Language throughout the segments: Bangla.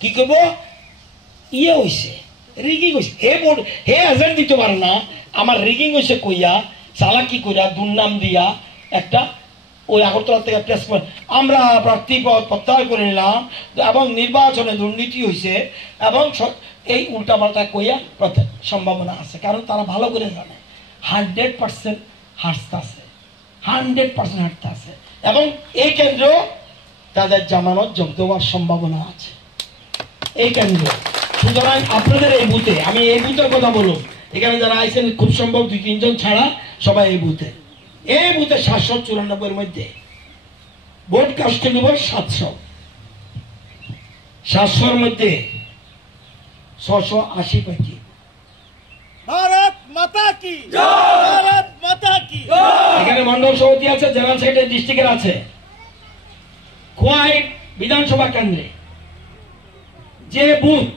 কি করব ইয়ে হইছে রিগিং হইছে হে এজেন্ট দিতে পারে না আমার রিগিং হইছে কইয়া চালাকি কইরা দুর্নাম দিয়া একটা ওই আগরতলা থেকে প্রেস আমরা প্রার্থী প্রত্যাহার করে নিলাম এবং নির্বাচনে দুর্নীতি হয়েছে এবং এই উল্টাপাল্টা কইয়া সম্ভাবনা আছে কারণ তারা ভালো করে জানে 100% হারতে আছে 100% হারতে আছে এবং এই কেন্দ্র তাদের জামানত জব্দ হওয়ার সম্ভাবনা আছে এই কেন্দ্র সুতরাং আপনাদের এই বুথে আমি এই বুথের কথা বলুন এখানে যারা আইছেন খুব সম্ভব 2-3 জন ছাড়া সবাই এই বুথে 794 মধ্যে ভোট কাস্ট নিব 700 মধ্যে 680 পাইছি ভারত মাতা কি জয় ভারত মাতা কি জয় এখানে মন্ডল সমিতি আছে জেনারেল সেক্রেটারি ডিস্ট্রিক্টের আছে খোয়াই বিধানসভা কেন্দ্রে যে বুথ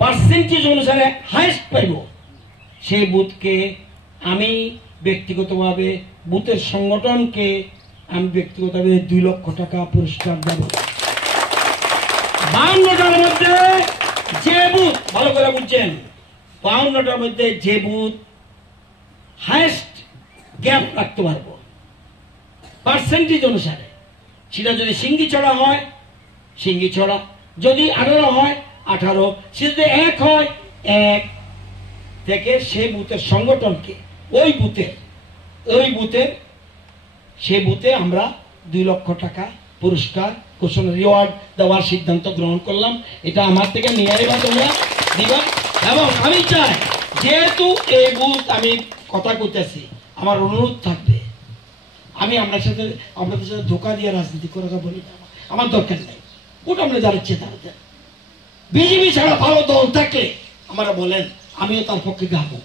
পার্সেন্টেজ অনুসারে হাইয়েস্ট পাইব সেই বুথকে আমি ব্যক্তিগতভাবে বুথের সংগঠনকে আমি ব্যক্তিগতভাবে 2 লক্ষ টাকা পুরস্কার দেব 52টার মধ্যে যে বুথ ভালো করে বুঝছেন 52টার মধ্যে যে বুথ হাইয়েস্ট গ্যাপ রাখতে পারবো পার্সেন্টেজ অনুসারে সেটা যদি সিঙ্গিছড়া হয় সিঙ্গিছড়া যদি 18 হয় 18 সে যদি 1 হয় 1 থেকে সেই বুথের সংগঠনকে ওই বুথে সেই বুথে আমরা 2 লক্ষ টাকা পুরস্কার ঘোষণা রিওয়ার্ড দেওয়ার সিদ্ধান্ত গ্রহণ করলাম এটা আমার থেকে নিয়ে আসবা তোমরা দিবা এবং আমি চাই যেহেতু এই বুথ আমি কথা কইতেছি আমার অনুরোধ থাকবে আমি আপনাদের সাথে ধোকা দিয়ে রাজনীতি করাটা বলি না আমার দরকার নেই ওটা আমরা দাঁড়াচ্ছি দাঁড়াতে বিজেপি ছাড়া ভালো দল থাকলে আমরা বলেন আমিও তার পক্ষে গাবো